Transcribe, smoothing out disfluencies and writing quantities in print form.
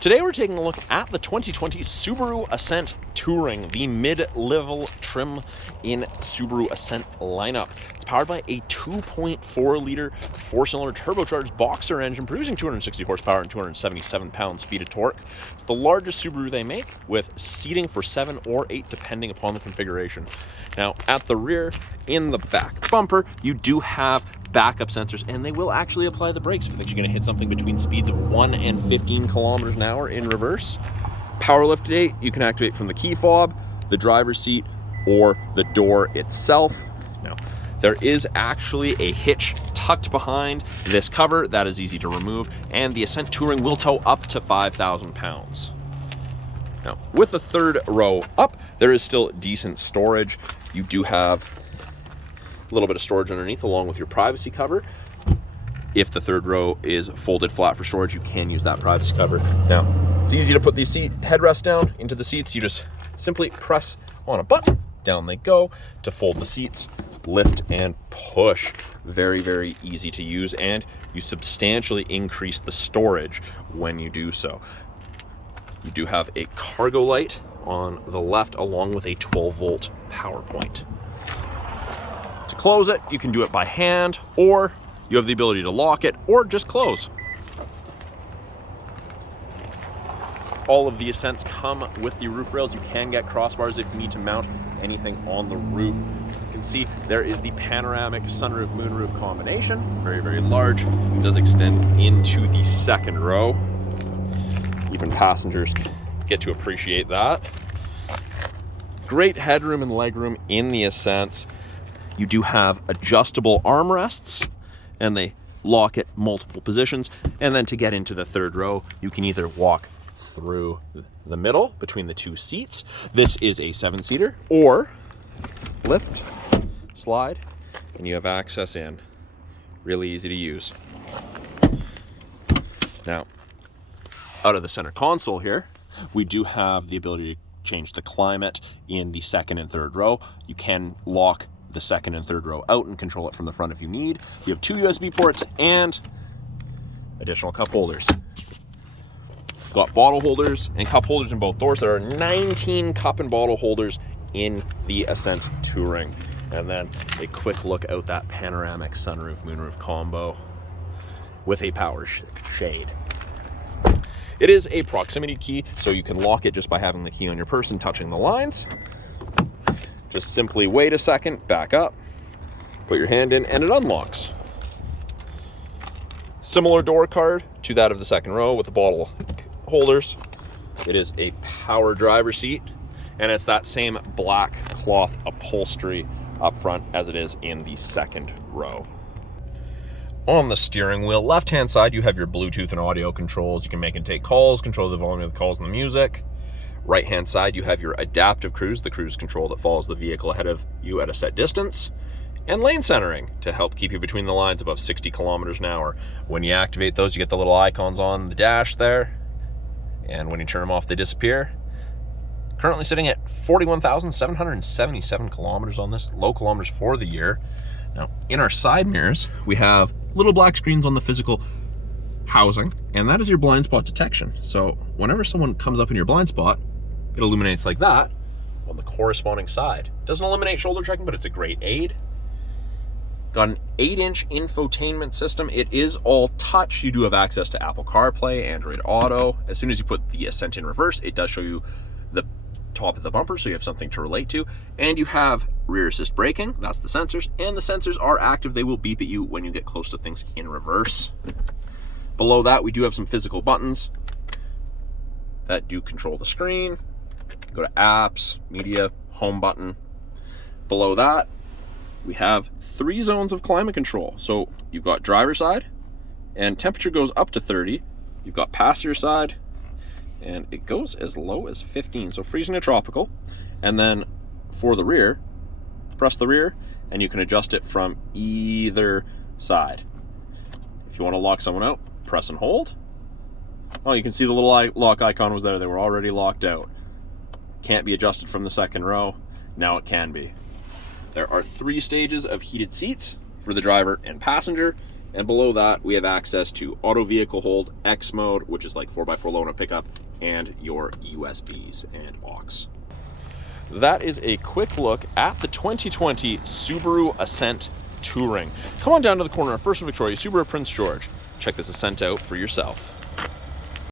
Today we're taking a look at the 2020 Subaru Ascent Touring, the mid-level trim in Subaru Ascent lineup. It's powered by a 2.4-liter four-cylinder turbocharged boxer engine producing 260 horsepower and 277 pounds-feet of torque. It's the largest Subaru they make, with seating for 7 or 8 depending upon the configuration. Now at the rear, in the back bumper, you do have backup sensors, and they will actually apply the brakes if you think you're going to hit something between speeds of 1 and 15 kilometers an hour in reverse. Power liftgate you can activate from the key fob, the driver's seat, or the door itself. Now, there is actually a hitch tucked behind this cover that is easy to remove, and the Ascent Touring will tow up to 5,000 pounds. Now, with the third row up, there is still decent storage. You do have a little bit of storage underneath along with your privacy cover. If the third row is folded flat for storage, you can use that privacy cover. Now, it's easy to put these seat headrests down into the seats. You just simply press on a button, down they go to fold the seats, lift and push. Very, very easy to use, and you substantially increase the storage when you do so. You do have a cargo light on the left along with a 12-volt power point. To close it, you can do it by hand, or you have the ability to lock it, or just close. All of the Ascents come with the roof rails. You can get crossbars if you need to mount anything on the roof. You can see there is the panoramic sunroof moonroof combination. Very, very large. It does extend into the second row. Even passengers get to appreciate that. Great headroom and legroom in the Ascents. You do have adjustable armrests, and they lock at multiple positions. And then to get into the third row, you can either walk through the middle between the two seats. This is a 7-seater, or lift, slide, and you have access in. Really easy to use. Now, out of the center console here, we do have the ability to change the climate in the second and third row. You can lock the second and third row out and control it from the front if you need. You have 2 USB ports and additional cup holders. Got bottle holders and cup holders in both doors. There are 19 cup and bottle holders in the Ascent Touring. And then a quick look out that panoramic sunroof moonroof combo with a power shade. It is a proximity key, so you can lock it just by having the key on your person touching the lines. Just simply wait a second, back up, put your hand in, and it unlocks. Similar door card to that of the second row with the bottle holders. It is a power driver seat, and it's that same black cloth upholstery up front as it is in the second row. On the steering wheel, left-hand side, you have your Bluetooth and audio controls. You can make and take calls, control the volume of the calls and the music. Right-hand side, you have your adaptive cruise, the cruise control that follows the vehicle ahead of you at a set distance, and lane centering to help keep you between the lines above 60 kilometers an hour. When you activate those, you get the little icons on the dash there, and when you turn them off, they disappear. Currently sitting at 41,777 kilometers on this, low kilometers for the year. Now, in our side mirrors, we have little black screens on the physical housing, and that is your blind spot detection. So whenever someone comes up in your blind spot, it illuminates like that on the corresponding side. Doesn't eliminate shoulder checking, but it's a great aid. Got an 8-inch infotainment system. It is all touch. You do have access to Apple CarPlay, Android Auto. As soon as you put the Ascent in reverse, it does show you the top of the bumper, so you have something to relate to. And you have rear assist braking, that's the sensors, and the sensors are active. They will beep at you when you get close to things in reverse. Below that, we do have some physical buttons that do control the screen. Go to apps, media, home button. Below that, we have 3 zones of climate control. So you've got driver side, and temperature goes up to 30. You've got passenger side, and it goes as low as 15, so freezing to tropical. And then for the rear, press the rear, and you can adjust it from either side. If you want to lock someone out, press and hold. Oh, you can see the little lock icon was there. They were already locked out. Can't be adjusted from the second row. Now it can be. There are 3 stages of heated seats for the driver and passenger. And below that, we have access to auto vehicle hold, X mode, which is like 4x4 loaner pickup, and your USBs and aux. That is a quick look at the 2020 Subaru Ascent Touring. Come on down to the corner of 1st and Victoria, Subaru of Prince George. Check this Ascent out for yourself.